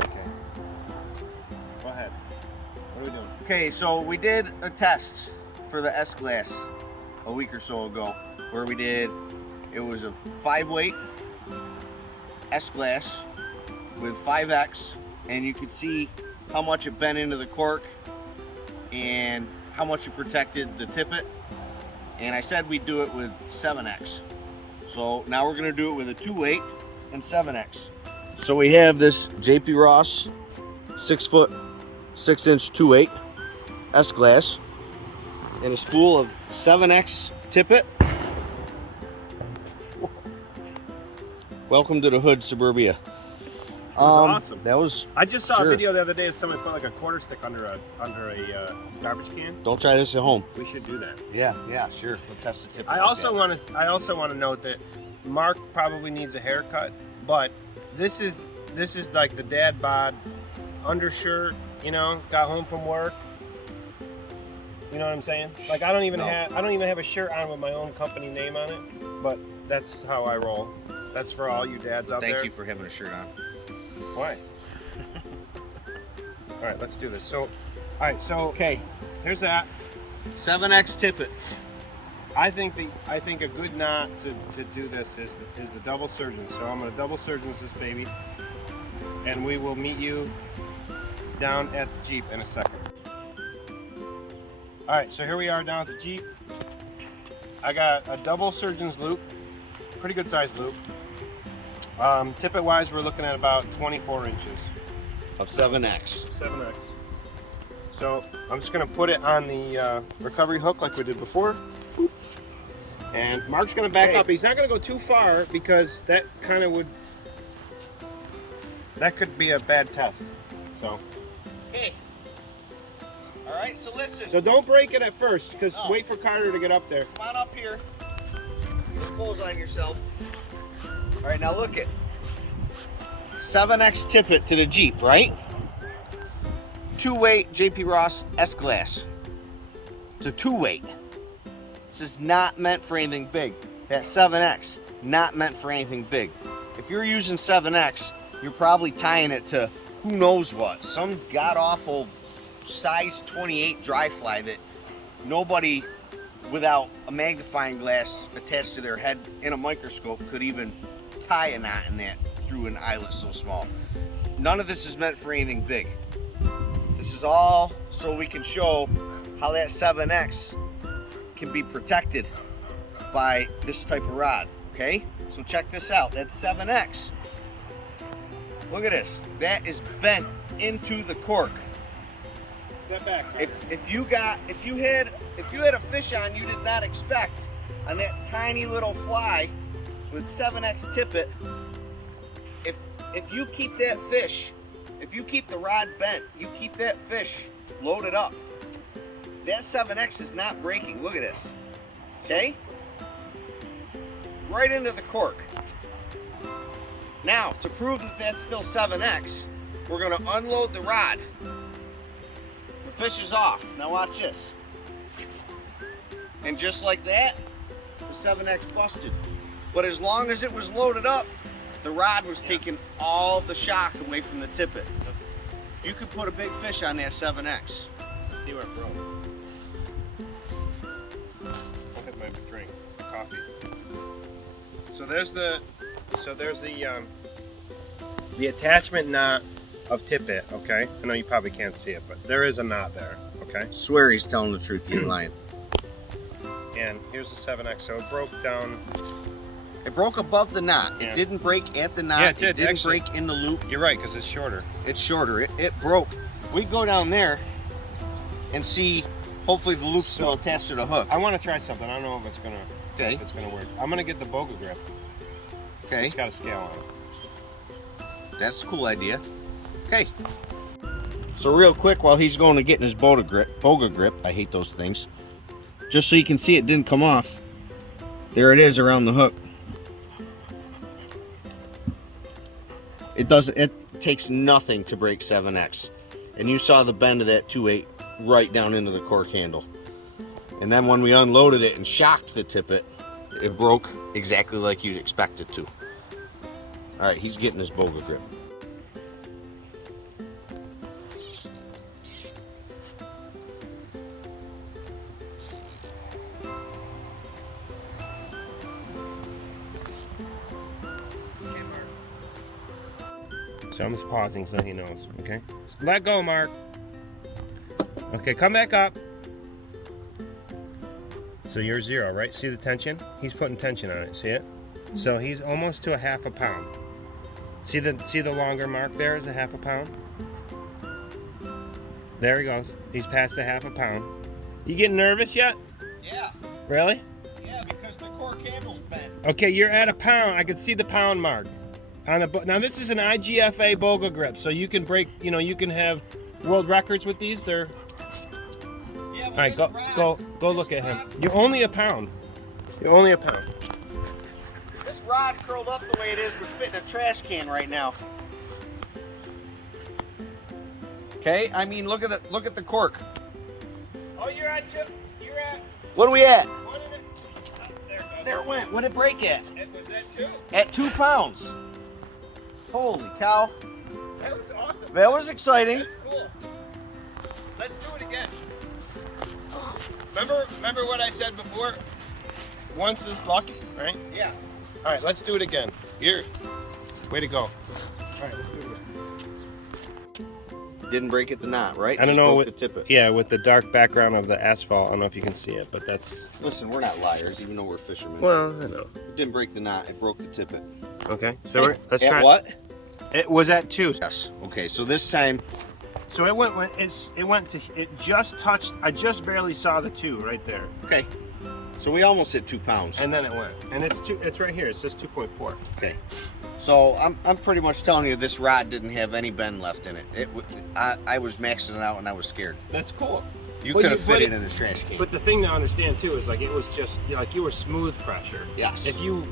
Okay. Go ahead. What are we doing? Okay, so we did a test for the S-Glass a week or so ago where it was a 5-weight S-Glass with 5X, and you could see how much it bent into the cork and how much it protected the tippet. And I said we'd do it with 7X. So now we're gonna do it with a 2-weight and 7X. So we have this JP Ross 6-foot 6-inch 2-weight S-Glass and a spool of 7X tippet. Welcome to the hood, Suburbia. That was awesome. That was. I just saw a video the other day of somebody put like a quarter stick under a garbage can. Don't try this at home. We should do that. Yeah, sure. We'll test the tippet. I also want to note that Mark probably needs a haircut, but this is like the dad bod undershirt. You know, got home from work. You know what I'm saying? Like I don't even have a shirt on with my own company name on it, but that's how I roll. That's for all you dads out there. Thank you for having a shirt on. Why? All right, let's do this. So, okay, here's that 7X tippet. I think a good knot to do this is the double surgeon. So I'm gonna double surgeon this baby, and we will meet you down at the Jeep in a second. All right, so here we are down at the Jeep. I got a double surgeon's loop, pretty good sized loop. Tippet wise, we're looking at about 24 inches of 7X. 7X. So I'm just gonna put it on the recovery hook like we did before. Boop. And Mark's gonna back up. He's not gonna go too far because that could be a bad test. So. Okay. All right, so listen. So don't break it at first, because wait for Carter to get up there. Come on up here. Close on yourself. All right, now look it. 7X tippet to the Jeep, right? 2-weight JP Ross S-Glass. It's a 2-weight. This is not meant for anything big. That 7X, not meant for anything big. If you're using 7X, you're probably tying it to who knows what. Some god-awful size 28 dry fly that nobody without a magnifying glass attached to their head in a microscope could even tie a knot in that through an eyelet so small. None of this is meant for anything big. This is all so we can show how that 7X can be protected by this type of rod, okay? So check this out, that 7X. Look at this, that is bent into the cork. Step back. If you had a fish on you did not expect on that tiny little fly with 7X tippet, if you keep that fish, if you keep the rod bent, you keep that fish loaded up, that 7X is not breaking. Look at this. Okay? Right into the cork. Now, to prove that that's still 7X, we're going to unload the rod. The fish is off. Now watch this. And just like that, the 7X busted. But as long as it was loaded up, the rod was taking all the shock away from the tippet. You could put a big fish on that 7X. Let's see where it broke. I'll hit my drink, coffee. So there's the attachment knot of tippet, okay? I know you probably can't see it, but there is a knot there, okay? Swear he's telling the truth, you're lying. And here's the 7X, so it broke down. It broke above the knot. Yeah. It didn't break at the knot. Yeah, it didn't actually break in the loop. You're right, because it's shorter. It's shorter. It broke. We'd go down there and see, hopefully the loop's still attached to the hook. I want to try something. I don't know if it's gonna work. I'm gonna get the boga grip. Okay. It's got a scale on it. That's a cool idea. Okay. So real quick, while he's going to getting his boga grip, I hate those things. Just so you can see it didn't come off. There it is around the hook. It takes nothing to break 7X. And you saw the bend of that 2/8 right down into the cork handle. And then when we unloaded it and shocked the tippet, it broke exactly like you'd expect it to. All right, he's getting his boga grip. So I'm just pausing so he knows, okay? Let go, Mark. Okay, come back up. So you're 0, right? See the tension? He's putting tension on it, see it? So he's almost to a 1/2 pound. See the longer mark there is a 1/2 pound? There he goes. He's past a 1/2 pound. You getting nervous yet? Yeah. Really? Yeah, because the cork handle's bent. Okay, you're at a pound. I can see the pound mark. Now this is an IGFA Boga grip, so you can break, you can have world records with these. They're Yeah, all right. Go look at him. You're only a pound. You're only a pound. This rod curled up the way it is would fit in a trash can right now. Okay, I mean look at the cork. Oh, you're at. What are we at? There it went. What did it break at? It was at 2. At 2 pounds. Holy cow. That was awesome. That was exciting. That's cool. Let's do it again. Remember what I said before? Once is lucky, right? Yeah. All right, let's do it again. Here. Way to go. All right, let's do it again. Didn't break at the knot, right? I don't know what the tippet. Yeah, with the dark background of the asphalt, I don't know if you can see it, but that's. Listen, we're not liars, even though we're fishermen. Well, I know. It didn't break the knot. It broke the tippet. Okay, so let's try. At what? It was at 2. Yes. Okay, so this time. So it just touched. I just barely saw the 2 right there, Okay. So we almost hit 2 pounds. and then it went, and it's right here. It says 2.4. Okay. So I'm pretty much telling you this rod didn't have any bend left in it. I was maxing it out and I was scared. That's cool. You Well, could have fit but it in a trash can. But the thing to understand too is like it was just like you were smooth pressure. Yes. If you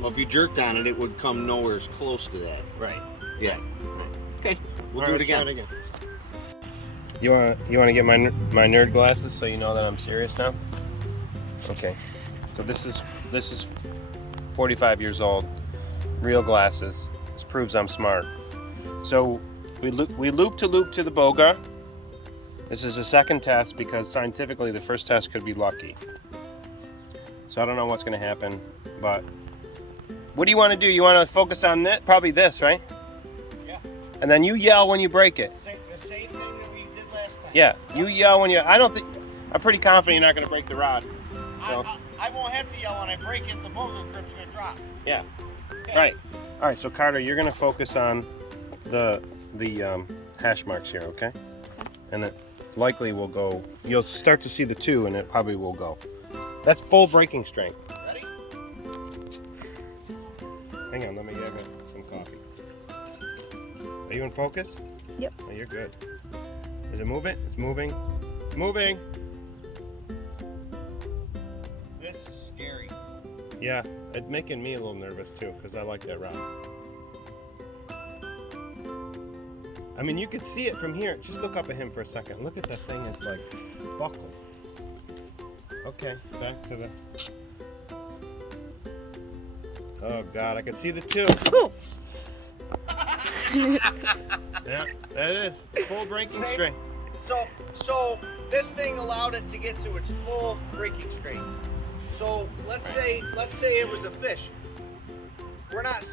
Well, if you jerked on it, it would come nowhere as close to that. right. Yeah. Right. Okay. We'll All do right, it let's try again. You want to get my nerd glasses so you know that I'm serious now? Okay. So this is 45 years old. Real glasses. This proves I'm smart. So we loop to the boga. This is the second test because scientifically the first test could be lucky. So I don't know what's going to happen, but what do you want to do? You want to focus on this? Probably this, right? Yeah. And then you yell when you break it. The same thing that we did last time. Yeah, you yell when you. I'm pretty confident you're not going to break the rod. So. I won't have to yell when I break it. The boga grip's gonna drop. Yeah. Okay. Right. All right. So Carter, you're going to focus on the hash marks here, okay? And it likely will go. You'll start to see the 2, and it probably will go. That's full breaking strength. Ready? Hang on, let me get some coffee. Are you in focus? Yep. Oh, you're good. Is it moving? It's moving. It's moving. This is scary. Yeah, it's making me a little nervous too, because I like that rod. I mean, you could see it from here. Just look up at him for a second. Look at the thing, it's like buckled. Okay, back to the. Oh God, I can see the 2. Ooh. Yeah, that is full breaking Same. strength. So this thing allowed it to get to its full breaking strength. So let's say it was a fish. We're not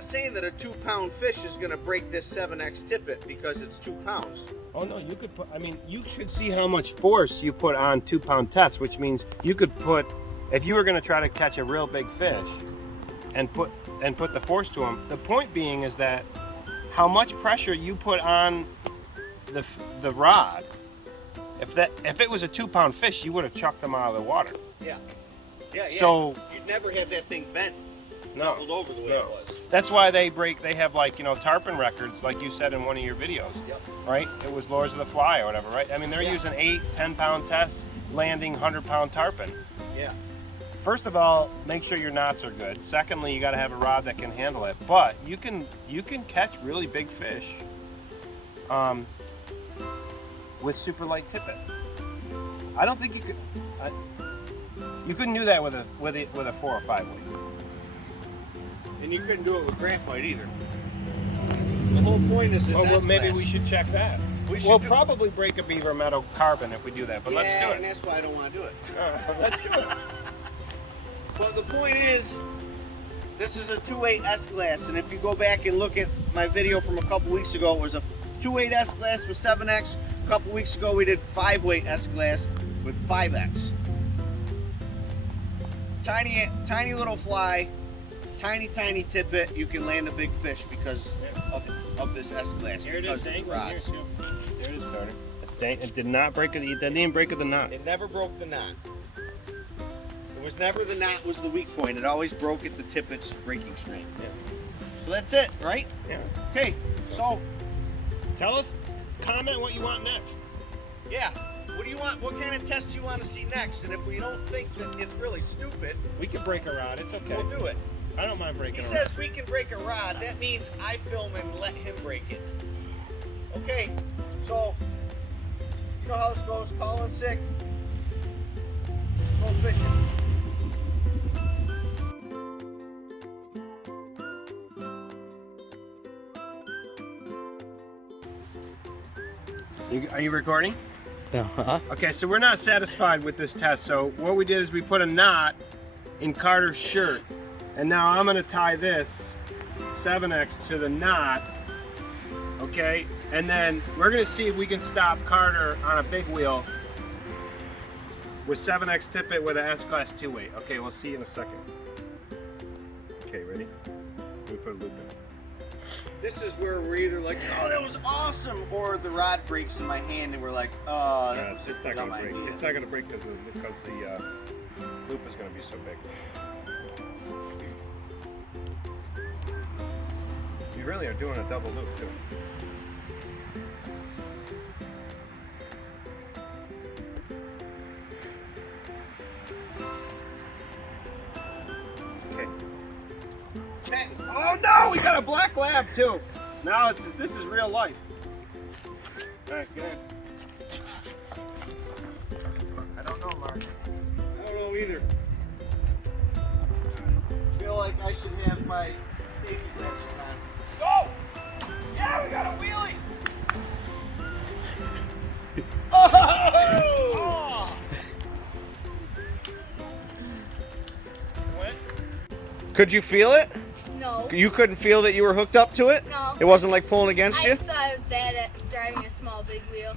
saying that a 2-pound fish is gonna break this 7X tippet because it's 2 pounds. Oh no, you could put. I mean, you should see how much force you put on 2-pound tests, which means you could put, if you were going to try to catch a real big fish, and put the force to them. The point being is that how much pressure you put on the rod. If it was a 2-pound fish, you would have chucked them out of the water. Yeah. Yeah. So you'd never have that thing bent, no, doubled over the way it was. that's why they have like tarpon records, like you said in one of your videos. Yep. Right? It was Lures of the Fly or whatever, right? I mean, they're using 8-10-pound tests, landing 100-pound tarpon. Yeah. First of all, make sure your knots are good. Secondly, you got to have a rod that can handle it. But you can catch really big fish with super light tippet. I don't think you could. You couldn't do that with a 4 or 5 weight. And you couldn't do it with graphite either. The whole point is this. Well, S-class. maybe we should check that. We'll probably break a beaver metal carbon if we do that. But let's do and it. that's why I don't want to do it. Let's do it. But the point is, This is a 2/8 S-Glass, and if you go back and look at my video from a couple weeks ago, it was a 2/8 S-Glass with 7X. A couple weeks ago, we did 5/8 S-Glass with 5X. Tiny little fly, tiny tippet. You can land a big fish because of this S-Glass. Here it because is, of the Dane. rods. There it is, Carter. It's dang. It did not break it. It didn't even break the knot. It never broke the knot. It was never the knot was the weak point. It always broke at the tippet's breaking strength. Yeah. So that's it, right? Yeah. Okay, so Tell us, comment what you want next. yeah, what do you want? What kind of test do you want to see next? And if we don't think that it's really stupid, We can break a rod. It's okay. we'll do it. I don't mind breaking He a says rod. we can break a rod. That means I film and let him break it. Okay, so you know how this goes. Call in sick. Go fishing. Are you recording? Uh-huh. Okay, so we're not satisfied with this test. So what we did is we put a knot in Carter's shirt. And now I'm gonna tie this 7X to the knot. Okay, and then we're gonna see if we can stop Carter on a big wheel with 7X tippet with an S-Class 2/8. Okay, we'll see you in a second. Okay, ready? Let me put a loop in. This is where we're either like, oh, that was awesome, or the rod breaks in my hand and we're like, oh, that was It's just not a gonna dumb break. idea. It's not gonna break because the loop is gonna be so big. You really are doing a double loop too. Okay. Oh no, we got a black lab too. Now this is real life. All right, good. I don't know, Mark. I don't know either. I feel like I should have my safety glasses on. Go! Yeah, we got a wheelie. Oh! What? Could you feel it? No. You couldn't feel that you were hooked up to it? No. It wasn't like pulling against I you? just thought I was bad at driving a small big wheel.